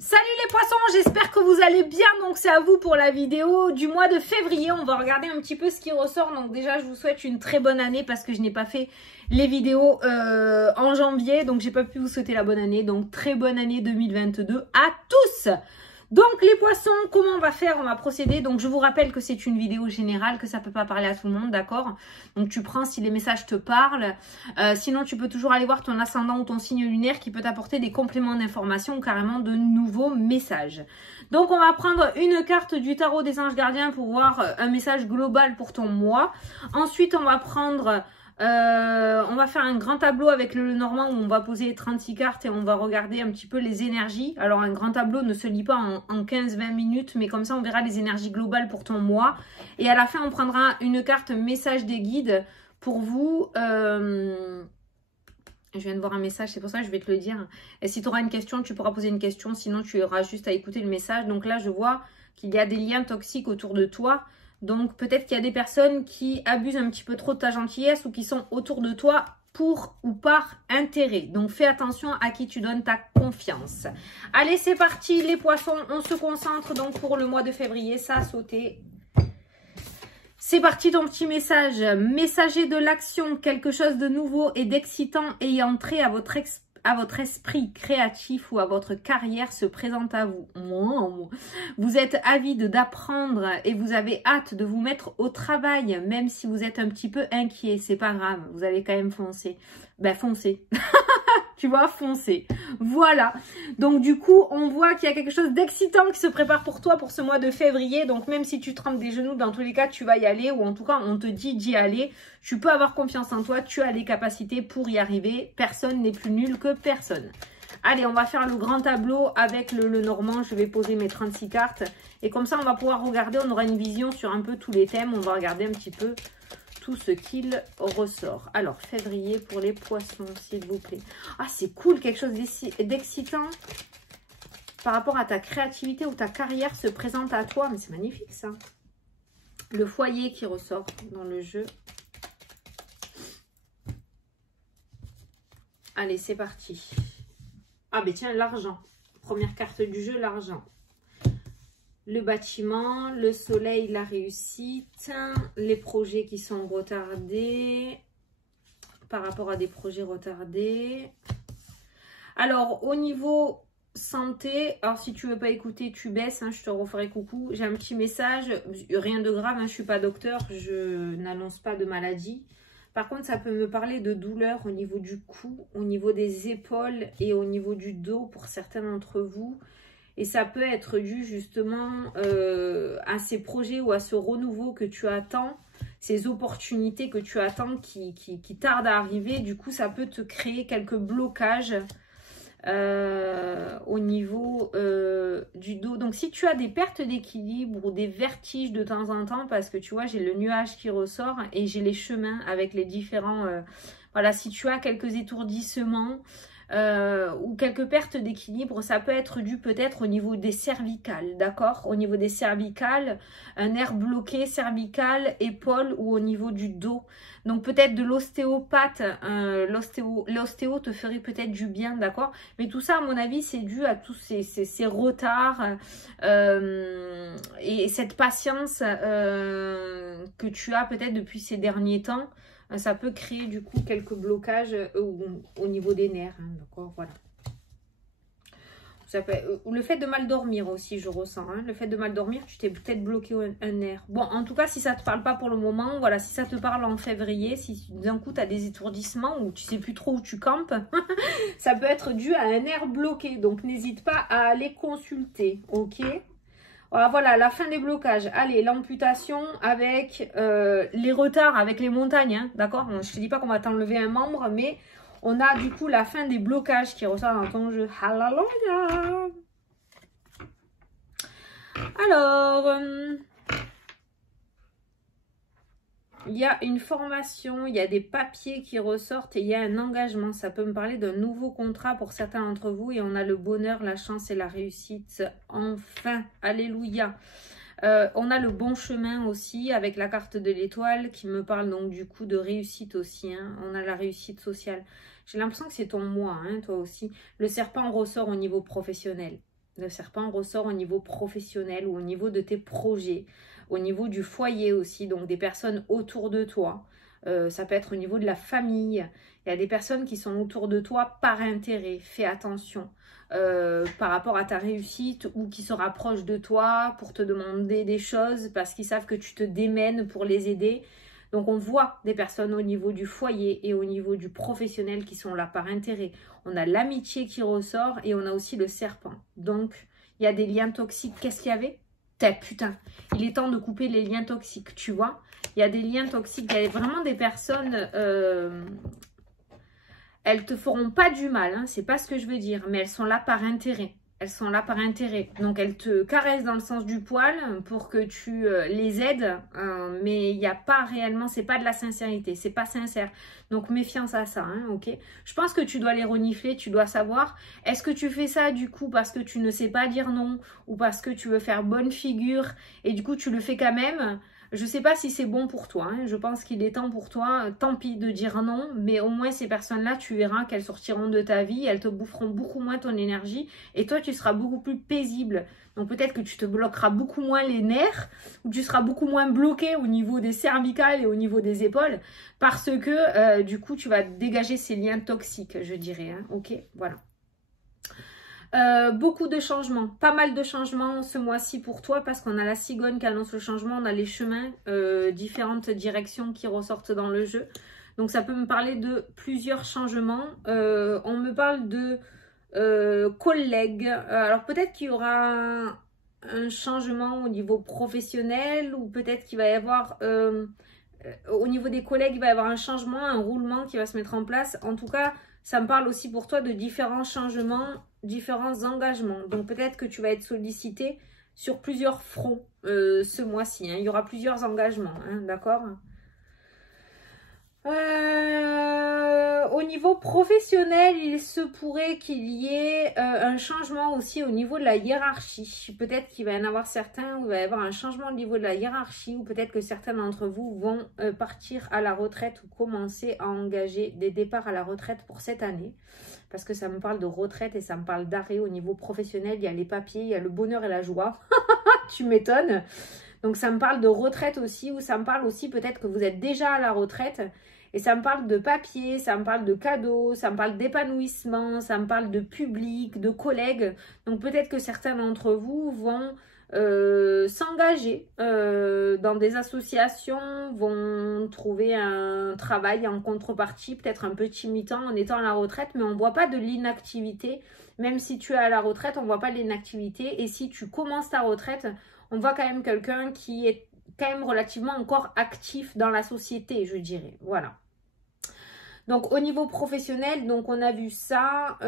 Salut les poissons, j'espère que vous allez bien. Donc c'est à vous pour la vidéo du mois de février. On va regarder un petit peu ce qui ressort. Donc déjà je vous souhaite une très bonne année parce que je n'ai pas fait les vidéos en janvier. Donc j'ai pas pu vous souhaiter la bonne année. Donc très bonne année 2022 à tous. Donc les poissons, comment on va faire? On va procéder. Donc je vous rappelle que c'est une vidéo générale, que ça peut pas parler à tout le monde, d'accord? Donc tu prends si les messages te parlent. Sinon tu peux toujours aller voir ton ascendant ou ton signe lunaire qui peut t'apporter des compléments d'information ou carrément de nouveaux messages. Donc on va prendre une carte du tarot des anges gardiens pour voir un message global pour ton mois. Ensuite on va prendre... on va faire un grand tableau avec le Normand où on va poser les 36 cartes et on va regarder un petit peu les énergies. Alors un grand tableau ne se lit pas en 15-20 minutes, mais comme ça on verra les énergies globales pour ton mois. Et à la fin on prendra une carte message des guides pour vous. Je viens de voir un message, c'est pour ça que je vais te le dire. Et si tu auras une question, tu pourras poser une question, sinon tu auras juste à écouter le message. Donc là je vois qu'il y a des liens toxiques autour de toi. Donc peut-être qu'il y a des personnes qui abusent un petit peu trop de ta gentillesse ou qui sont autour de toi pour ou par intérêt. Donc fais attention à qui tu donnes ta confiance. Allez, c'est parti les poissons, on se concentre donc pour le mois de février, ça a sauté. C'est parti ton petit message. Messager de l'action, quelque chose de nouveau et d'excitant ayant trait à votre esprit créatif ou à votre carrière se présente à vous. Vous êtes avide d'apprendre et vous avez hâte de vous mettre au travail, même si vous êtes un petit peu inquiet. C'est pas grave, vous allez quand même foncer. Ben foncez. Tu vois, foncer. Voilà. Donc du coup, on voit qu'il y a quelque chose d'excitant qui se prépare pour toi pour ce mois de février. Donc même si tu trempes des genoux, dans tous les cas, tu vas y aller. Ou en tout cas, on te dit d'y aller. Tu peux avoir confiance en toi. Tu as les capacités pour y arriver. Personne n'est plus nul que personne. Allez, on va faire le grand tableau avec le Normand. Je vais poser mes 36 cartes. Et comme ça, on va pouvoir regarder. On aura une vision sur un peu tous les thèmes. On va regarder un petit peu tout ce qu'il ressort. Alors, février pour les poissons, s'il vous plaît. Ah, c'est cool, quelque chose d'excitant par rapport à ta créativité ou ta carrière se présente à toi. Mais c'est magnifique, ça. Le foyer qui ressort dans le jeu. Allez, c'est parti. Ah, ben tiens, l'argent. Première carte du jeu, l'argent. Le bâtiment, le soleil, la réussite, les projets qui sont retardés, par rapport à des projets retardés. Alors, au niveau santé, alors si tu veux pas écouter, tu baisses, hein, je te referai coucou. J'ai un petit message, rien de grave, hein, je suis pas docteur, je n'annonce pas de maladie. Par contre, ça peut me parler de douleur au niveau du cou, au niveau des épaules et au niveau du dos pour certains d'entre vous. Et ça peut être dû justement à ces projets ou à ce renouveau que tu attends, ces opportunités que tu attends qui tardent à arriver. Du coup, ça peut te créer quelques blocages au niveau du dos. Donc, si tu as des pertes d'équilibre ou des vertiges de temps en temps, parce que tu vois, j'ai le nuage qui ressort et j'ai les chemins avec les différents... voilà, si tu as quelques étourdissements... ou quelques pertes d'équilibre, ça peut être dû peut-être au niveau des cervicales, d'accord? Au niveau des cervicales, un nerf bloqué cervical, épaule ou au niveau du dos. Donc peut-être de l'ostéopathe, l'ostéo te ferait peut-être du bien, d'accord? Mais tout ça, à mon avis, c'est dû à tous ces retards et cette patience que tu as peut-être depuis ces derniers temps. Ça peut créer du coup quelques blocages au niveau des nerfs, hein, d'accord, voilà. Ça peut, le fait de mal dormir aussi, je ressens, hein, le fait de mal dormir, tu t'es peut-être bloqué un nerf. Bon, en tout cas, si ça ne te parle pas pour le moment, voilà, si ça te parle en février, si d'un coup tu as des étourdissements ou tu sais plus trop où tu campes, ça peut être dû à un nerf bloqué, donc n'hésite pas à aller consulter, ok? Voilà, la fin des blocages. Allez, l'amputation avec les retards, avec les montagnes, hein, d'accord? Je ne te dis pas qu'on va t'enlever un membre, mais on a du coup la fin des blocages qui ressort dans ton jeu. Hallelujah! Alors, il y a une formation, il y a des papiers qui ressortent et il y a un engagement. Ça peut me parler d'un nouveau contrat pour certains d'entre vous. Et on a le bonheur, la chance et la réussite. Enfin, alléluia. On a le bon chemin aussi avec la carte de l'étoile qui me parle donc du coup de réussite aussi. Hein. On a la réussite sociale. J'ai l'impression que c'est ton mois, hein, toi aussi. Le serpent ressort au niveau professionnel. Le serpent ressort au niveau professionnel ou au niveau de tes projets, au niveau du foyer aussi, donc des personnes autour de toi. Ça peut être au niveau de la famille. Il y a des personnes qui sont autour de toi par intérêt. Fais attention par rapport à ta réussite ou qui se rapprochent de toi pour te demander des choses parce qu'ils savent que tu te démènes pour les aider. Donc on voit des personnes au niveau du foyer et au niveau du professionnel qui sont là par intérêt. On a l'amitié qui ressort et on a aussi le serpent. Donc il y a des liens toxiques. Qu'est-ce qu'il y avait? Putain, il est temps de couper les liens toxiques, tu vois. Il y a des liens toxiques, il y a vraiment des personnes, elles te feront pas du mal, hein, c'est pas ce que je veux dire, mais elles sont là par intérêt. Elles sont là par intérêt. Donc, elles te caressent dans le sens du poil pour que tu les aides. Mais il n'y a pas réellement, c'est pas de la sincérité. C'est pas sincère. Donc, méfiance à ça, hein, ok? Je pense que tu dois les renifler. Tu dois savoir, est-ce que tu fais ça du coup parce que tu ne sais pas dire non ou parce que tu veux faire bonne figure et du coup, tu le fais quand même? Je ne sais pas si c'est bon pour toi. Hein. Je pense qu'il est temps pour toi, tant pis de dire non, mais au moins ces personnes-là, tu verras qu'elles sortiront de ta vie, elles te boufferont beaucoup moins ton énergie et toi, tu seras beaucoup plus paisible. Donc peut-être que tu te bloqueras beaucoup moins les nerfs ou tu seras beaucoup moins bloqué au niveau des cervicales et au niveau des épaules parce que du coup, tu vas dégager ces liens toxiques, je dirais. Hein. Ok, voilà. Beaucoup de changements, pas mal de changements ce mois-ci pour toi parce qu'on a la cigogne qui annonce le changement, on a les chemins, différentes directions qui ressortent dans le jeu. Donc ça peut me parler de plusieurs changements. On me parle de collègues. Alors peut-être qu'il y aura un changement au niveau professionnel ou peut-être qu'il va y avoir... au niveau des collègues, il va y avoir un changement, un roulement qui va se mettre en place. En tout cas, ça me parle aussi pour toi de différents changements, différents engagements. Donc peut-être que tu vas être sollicité sur plusieurs fronts ce mois-ci. Hein. Il y aura plusieurs engagements, hein, d'accord ? Au niveau professionnel, il se pourrait qu'il y ait un changement aussi au niveau de la hiérarchie. Peut-être qu'il va y en avoir certains où il va y avoir un changement au niveau de la hiérarchie ou peut-être que certains d'entre vous vont partir à la retraite ou commencer à engager des départs à la retraite pour cette année. Parce que ça me parle de retraite et ça me parle d'arrêt au niveau professionnel. Il y a les papiers, il y a le bonheur et la joie. Tu m'étonnes. Donc ça me parle de retraite aussi ou ça me parle aussi peut-être que vous êtes déjà à la retraite. Et ça me parle de papier, ça me parle de cadeaux, ça me parle d'épanouissement, ça me parle de public, de collègues. Donc peut-être que certains d'entre vous vont s'engager dans des associations, vont trouver un travail en contrepartie, peut-être un petit mi-temps en étant à la retraite, mais on ne voit pas de l'inactivité. Même si tu es à la retraite, on ne voit pas de l'inactivité. Et si tu commences ta retraite, on voit quand même quelqu'un qui est quand même relativement encore actif dans la société, je dirais. Voilà. Donc, au niveau professionnel, donc on a vu ça.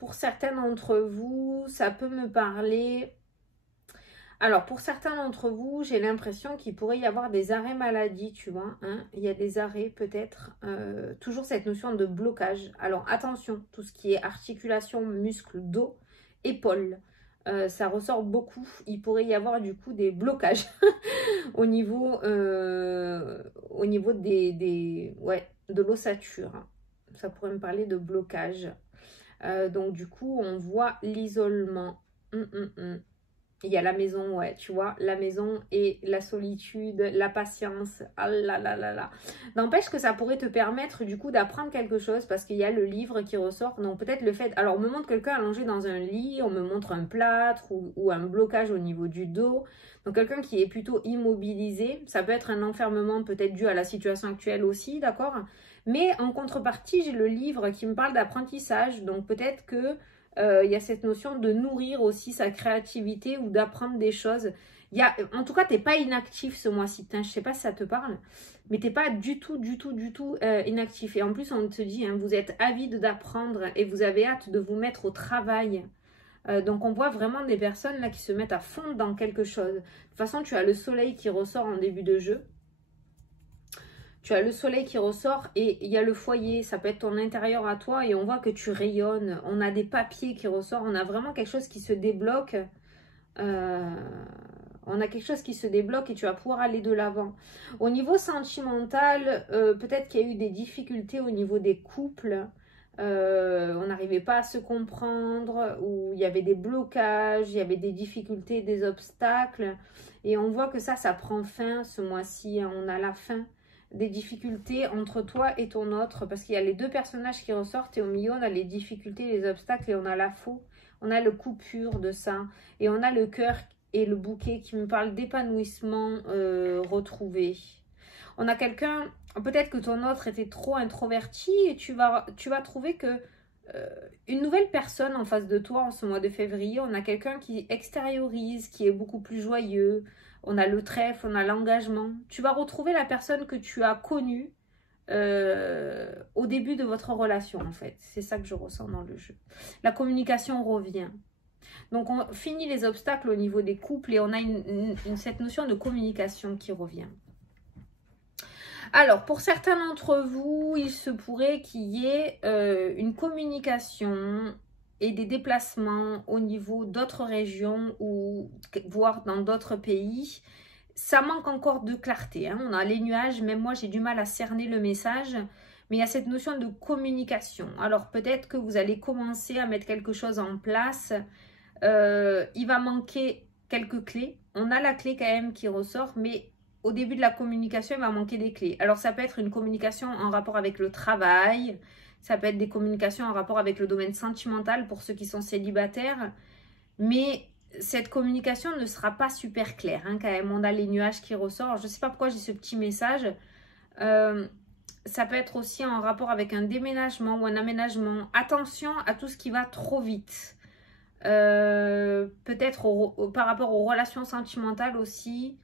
Pour certains d'entre vous, ça peut me parler... Alors, pour certains d'entre vous, j'ai l'impression qu'il pourrait y avoir des arrêts maladie, tu vois. Hein. Il y a des arrêts peut-être. Toujours cette notion de blocage. Alors, attention, tout ce qui est articulation, muscles, dos, épaules. Ça ressort beaucoup. Il pourrait y avoir du coup des blocages au niveau de l'ossature. Ça pourrait me parler de blocage. Donc du coup, on voit l'isolement. Il y a la maison, ouais, tu vois, la maison et la solitude, la patience, ah là là là là. N'empêche que ça pourrait te permettre du coup d'apprendre quelque chose parce qu'il y a le livre qui ressort. Donc peut-être le fait, alors on me montre quelqu'un allongé dans un lit, on me montre un plâtre ou un blocage au niveau du dos. Donc quelqu'un qui est plutôt immobilisé, ça peut être un enfermement peut-être dû à la situation actuelle aussi, d'accord ? Mais en contrepartie, j'ai le livre qui me parle d'apprentissage, donc peut-être que il y a cette notion de nourrir aussi sa créativité ou d'apprendre des choses. En tout cas, tu n'es pas inactif ce mois-ci. Je ne sais pas si ça te parle, mais tu n'es pas du tout inactif. Et en plus, on te dit, hein, vous êtes avide d'apprendre et vous avez hâte de vous mettre au travail. Donc, on voit vraiment des personnes là qui se mettent à fond dans quelque chose. De toute façon, tu as le soleil qui ressort en début de jeu. Tu as le soleil qui ressort et il y a le foyer, ça peut être ton intérieur à toi et on voit que tu rayonnes. On a des papiers qui ressortent, on a vraiment quelque chose qui se débloque. On a quelque chose qui se débloque et tu vas pouvoir aller de l'avant. Au niveau sentimental, peut-être qu'il y a eu des difficultés au niveau des couples. on n'arrivait pas à se comprendre, où il y avait des blocages, il y avait des difficultés, des obstacles. Et on voit que ça prend fin ce mois-ci. Hein. On a la fin des difficultés entre toi et ton autre, parce qu'il y a les deux personnages qui ressortent et au milieu, on a les difficultés, les obstacles et on a la faux. On a le coup pur de ça. Et on a le cœur et le bouquet qui me parle d'épanouissement retrouvé. On a quelqu'un, peut-être que ton autre était trop introverti et tu vas trouver que une nouvelle personne en face de toi en ce mois de février, on a quelqu'un qui extériorise, qui est beaucoup plus joyeux, on a le trèfle, on a l'engagement. Tu vas retrouver la personne que tu as connue au début de votre relation en fait. C'est ça que je ressens dans le jeu. La communication revient. Donc on finit les obstacles au niveau des couples et on a cette notion de communication qui revient. Alors, pour certains d'entre vous, il se pourrait qu'il y ait une communication et des déplacements au niveau d'autres régions ou voire dans d'autres pays. Ça manque encore de clarté. Hein. On a les nuages, même moi j'ai du mal à cerner le message. Mais il y a cette notion de communication. Alors peut-être que vous allez commencer à mettre quelque chose en place. Il va manquer quelques clés. On a la clé quand même qui ressort, mais au début de la communication, il va manquer des clés. Alors, ça peut être une communication en rapport avec le travail. Ça peut être des communications en rapport avec le domaine sentimental pour ceux qui sont célibataires. Mais cette communication ne sera pas super claire. Hein, quand même, on a les nuages qui ressortent. Je ne sais pas pourquoi j'ai ce petit message. Ça peut être aussi en rapport avec un déménagement ou un aménagement. Attention à tout ce qui va trop vite. Peut-être par rapport aux relations sentimentales aussi.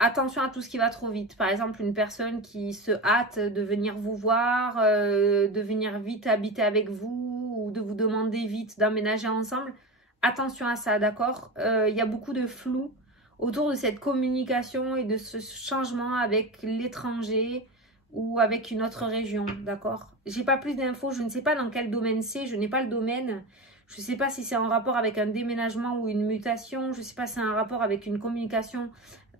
Attention à tout ce qui va trop vite. Par exemple, une personne qui se hâte de venir vous voir, de venir vite habiter avec vous ou de vous demander vite d'emménager ensemble. Attention à ça, d'accord? Il y a beaucoup de flou autour de cette communication et de ce changement avec l'étranger ou avec une autre région, d'accord? J'ai pas plus d'infos, je ne sais pas dans quel domaine c'est, je n'ai pas le domaine. Je ne sais pas si c'est en rapport avec un déménagement ou une mutation, je ne sais pas si c'est un rapport avec une communication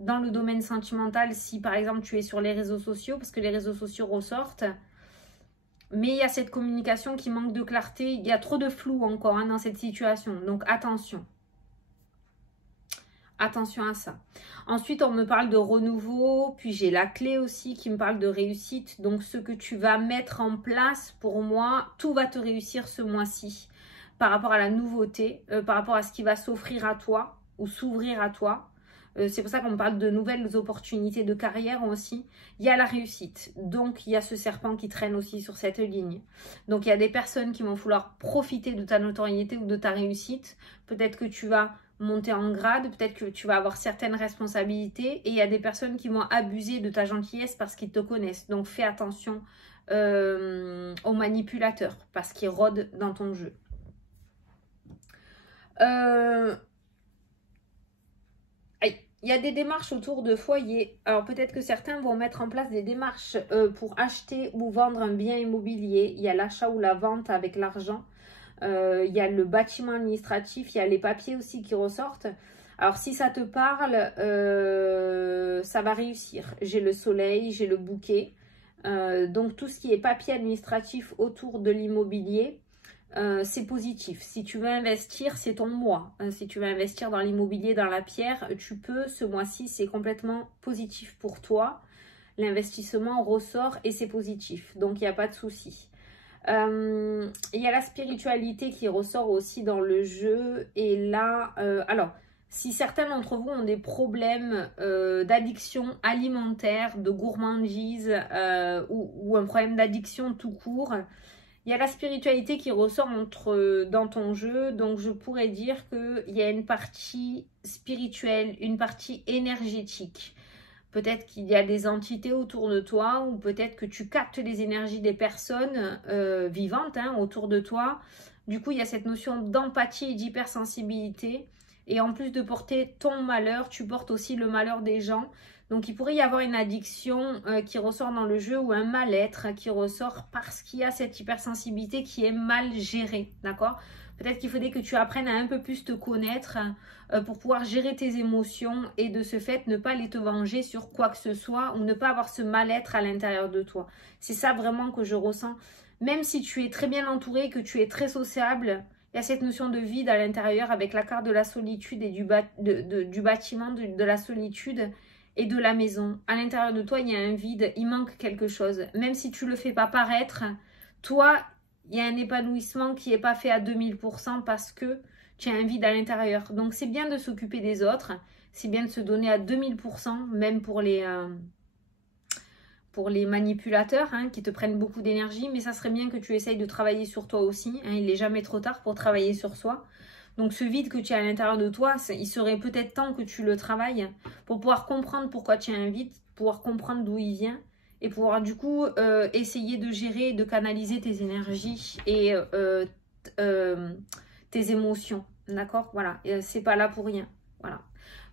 dans le domaine sentimental, si par exemple tu es sur les réseaux sociaux, parce que les réseaux sociaux ressortent. Mais il y a cette communication qui manque de clarté, il y a trop de flou encore hein, dans cette situation. Donc attention. Attention à ça. Ensuite, on me parle de renouveau, puis j'ai la clé aussi qui me parle de réussite. Donc ce que tu vas mettre en place, pour moi, tout va te réussir ce mois-ci. Par rapport à la nouveauté, par rapport à ce qui va s'offrir à toi ou s'ouvrir à toi. C'est pour ça qu'on me parle de nouvelles opportunités de carrière aussi. Il y a la réussite. Donc, il y a ce serpent qui traîne aussi sur cette ligne. Donc, il y a des personnes qui vont vouloir profiter de ta notoriété ou de ta réussite. Peut-être que tu vas monter en grade. Peut-être que tu vas avoir certaines responsabilités. Et il y a des personnes qui vont abuser de ta gentillesse parce qu'ils te connaissent. Donc, fais attention aux manipulateurs parce qu'ils rôdent dans ton jeu. Il y a des démarches autour de foyer. Alors peut-être que certains vont mettre en place des démarches pour acheter ou vendre un bien immobilier. Il y a l'achat ou la vente avec l'argent. Il y a le bâtiment administratif. Il y a les papiers aussi qui ressortent. Alors si ça te parle, ça va réussir. J'ai le soleil, j'ai le bouquet. Donc tout ce qui est papier administratif autour de l'immobilier, c'est positif. Si tu veux investir, c'est ton mois. Si tu veux investir dans l'immobilier, dans la pierre, tu peux. Ce mois-ci, c'est complètement positif pour toi. L'investissement ressort et c'est positif. Donc, il n'y a pas de souci. Il y a la spiritualité qui ressort aussi dans le jeu. Et là, alors, si certains d'entre vous ont des problèmes d'addiction alimentaire, de gourmandise ou un problème d'addiction tout court, il y a la spiritualité qui ressort dans ton jeu, donc je pourrais dire qu'il y a une partie spirituelle, une partie énergétique. Peut-être qu'il y a des entités autour de toi ou peut-être que tu captes les énergies des personnes vivantes hein, autour de toi. Du coup, il y a cette notion d'empathie et d'hypersensibilité. Et en plus de porter ton malheur, tu portes aussi le malheur des gens. Donc, il pourrait y avoir une addiction qui ressort dans le jeu ou un mal-être qui ressort parce qu'il y a cette hypersensibilité qui est mal gérée, d'accord? Peut-être qu'il faudrait que tu apprennes à un peu plus te connaître pour pouvoir gérer tes émotions et de ce fait, ne pas aller te venger sur quoi que ce soit ou ne pas avoir ce mal-être à l'intérieur de toi. C'est ça vraiment que je ressens. même si tu es très bien entouré, que tu es très sociable, il y a cette notion de vide à l'intérieur avec la carte de la solitude et du bâtiment, de la solitude et de la maison. À l'intérieur de toi, il y a un vide, il manque quelque chose. Même si tu ne le fais pas paraître, toi, il y a un épanouissement qui n'est pas fait à 2000% parce que tu as un vide à l'intérieur. Donc, c'est bien de s'occuper des autres. C'est bien de se donner à 2000%, même pour les manipulateurs hein, qui te prennent beaucoup d'énergie, mais ça serait bien que tu essayes de travailler sur toi aussi. Hein, il n'est jamais trop tard pour travailler sur soi. Donc ce vide que tu as à l'intérieur de toi, il serait peut-être temps que tu le travailles pour pouvoir comprendre pourquoi tu as un vide, pouvoir comprendre d'où il vient et pouvoir du coup essayer de gérer, de canaliser tes énergies et tes émotions. D'accord? Voilà, c'est pas là pour rien. Voilà.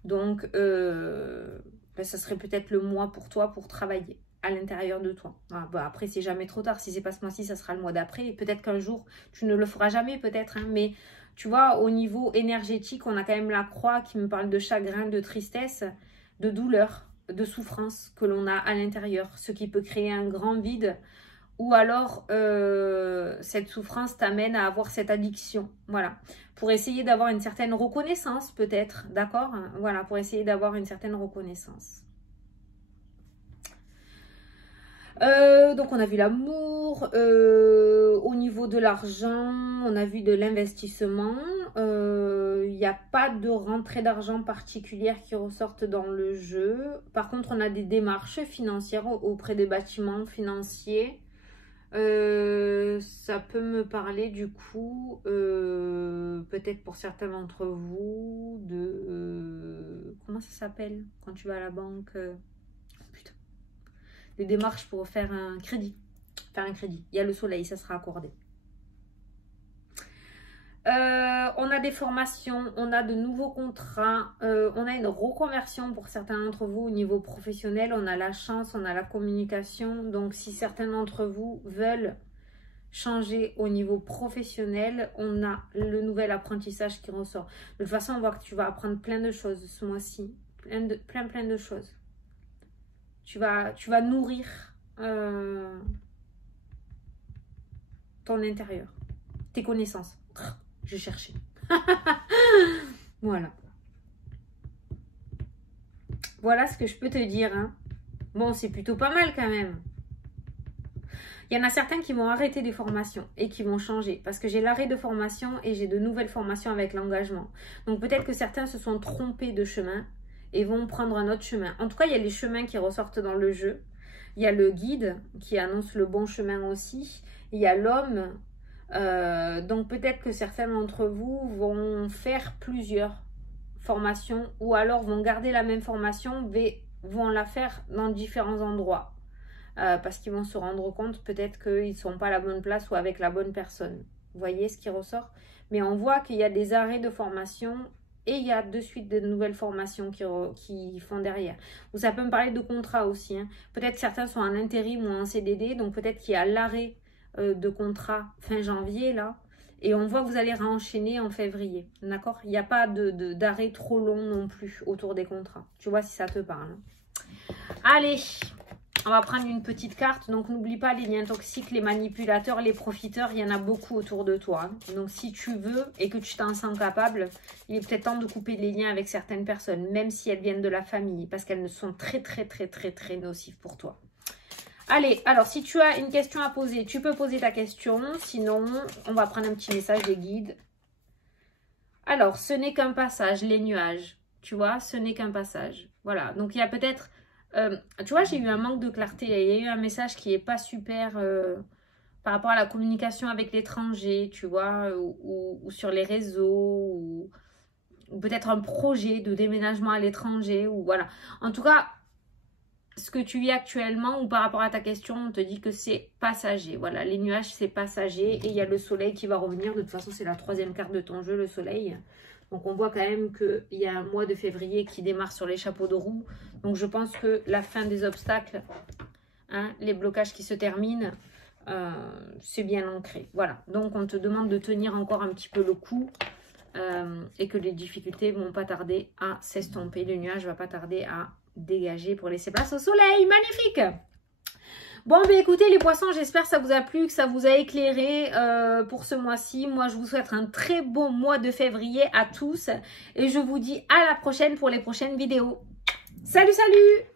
Donc ça serait peut-être le mois pour toi pour travailler à l'intérieur de toi. Ah, bah après, c'est jamais trop tard. Si c'est pas ce mois-ci, ça sera le mois d'après. Et peut-être qu'un jour, tu ne le feras jamais, peut-être. Hein, mais tu vois, au niveau énergétique, on a quand même la croix qui me parle de chagrin, de tristesse, de douleur, de souffrance que l'on a à l'intérieur. Ce qui peut créer un grand vide. Ou alors, cette souffrance t'amène à avoir cette addiction. Voilà. Pour essayer d'avoir une certaine reconnaissance, peut-être. D'accord? Voilà, pour essayer d'avoir une certaine reconnaissance. Donc on a vu l'amour, au niveau de l'argent, on a vu de l'investissement, il n'y a pas de rentrée d'argent particulière qui ressortent dans le jeu. Par contre on a des démarches financières auprès des bâtiments financiers. Ça peut me parler du coup, peut-être pour certains d'entre vous, de... comment ça s'appelle quand tu vas à la banque des démarches pour faire un crédit. Il y a le soleil, ça sera accordé. On a des formations, on a de nouveaux contrats, on a une reconversion pour certains d'entre vous au niveau professionnel. On a la chance, on a la communication. Donc, si certains d'entre vous veulent changer au niveau professionnel, on a le nouvel apprentissage qui ressort. De toute façon, on voit que tu vas apprendre plein de choses ce mois-ci. Plein de choses. Tu vas nourrir ton intérieur, tes connaissances. Je cherchais. Voilà. Voilà ce que je peux te dire. Hein. Bon, c'est plutôt pas mal quand même. Il y en a certains qui vont arrêter des formations et qui vont changer. Parce que j'ai l'arrêt de formation et j'ai de nouvelles formations avec l'engagement. Donc peut-être que certains se sont trompés de chemin et vont prendre un autre chemin. En tout cas, il y a les chemins qui ressortent dans le jeu. Il y a le guide qui annonce le bon chemin aussi. Il y a l'homme. Donc peut-être que certains d'entre vous vont faire plusieurs formations ou alors vont garder la même formation mais vont la faire dans différents endroits. Parce qu'ils vont se rendre compte peut-être qu'ils ne sont pas à la bonne place ou avec la bonne personne. Vous voyez ce qui ressort? Mais on voit qu'il y a des arrêts de formation et il y a de suite de nouvelles formations qui font derrière. Ou ça peut me parler de contrat aussi. Hein. Peut-être certains sont en intérim ou en CDD, donc peut-être qu'il y a l'arrêt de contrat fin janvier là. Et on voit que vous allez réenchaîner en février. D'accord? Il n'y a pas d'arrêt trop long non plus autour des contrats. Tu vois si ça te parle. Allez! On va prendre une petite carte. Donc, n'oublie pas les liens toxiques, les manipulateurs, les profiteurs. Il y en a beaucoup autour de toi. Donc, si tu veux et que tu t'en sens capable, il est peut-être temps de couper les liens avec certaines personnes, même si elles viennent de la famille, parce qu'elles sont très nocives pour toi. Allez, alors, si tu as une question à poser, tu peux poser ta question. Sinon, on va prendre un petit message des guides. Alors, ce n'est qu'un passage, les nuages. Tu vois, ce n'est qu'un passage. Voilà. Donc, il y a peut-être... tu vois, j'ai eu un manque de clarté. Il y a eu un message qui n'est pas super par rapport à la communication avec l'étranger, tu vois, ou sur les réseaux, ou peut-être un projet de déménagement à l'étranger, ou voilà. En tout cas, ce que tu vis actuellement, ou par rapport à ta question, on te dit que c'est passager. Voilà, les nuages, c'est passager. Et il y a le soleil qui va revenir. De toute façon, c'est la troisième carte de ton jeu, le soleil. Donc, on voit quand même qu'il y a un mois de février qui démarre sur les chapeaux de roue. Donc, je pense que la fin des obstacles, hein, les blocages qui se terminent, c'est bien ancré. Voilà. Donc, on te demande de tenir encore un petit peu le coup et que les difficultés ne vont pas tarder à s'estomper. Le nuage ne va pas tarder à dégager pour laisser place au soleil. Magnifique! Bon, ben écoutez les poissons, j'espère que ça vous a plu, que ça vous a éclairé pour ce mois-ci. Moi, je vous souhaite un très bon mois de février à tous. Et je vous dis à la prochaine pour les prochaines vidéos. Salut, salut!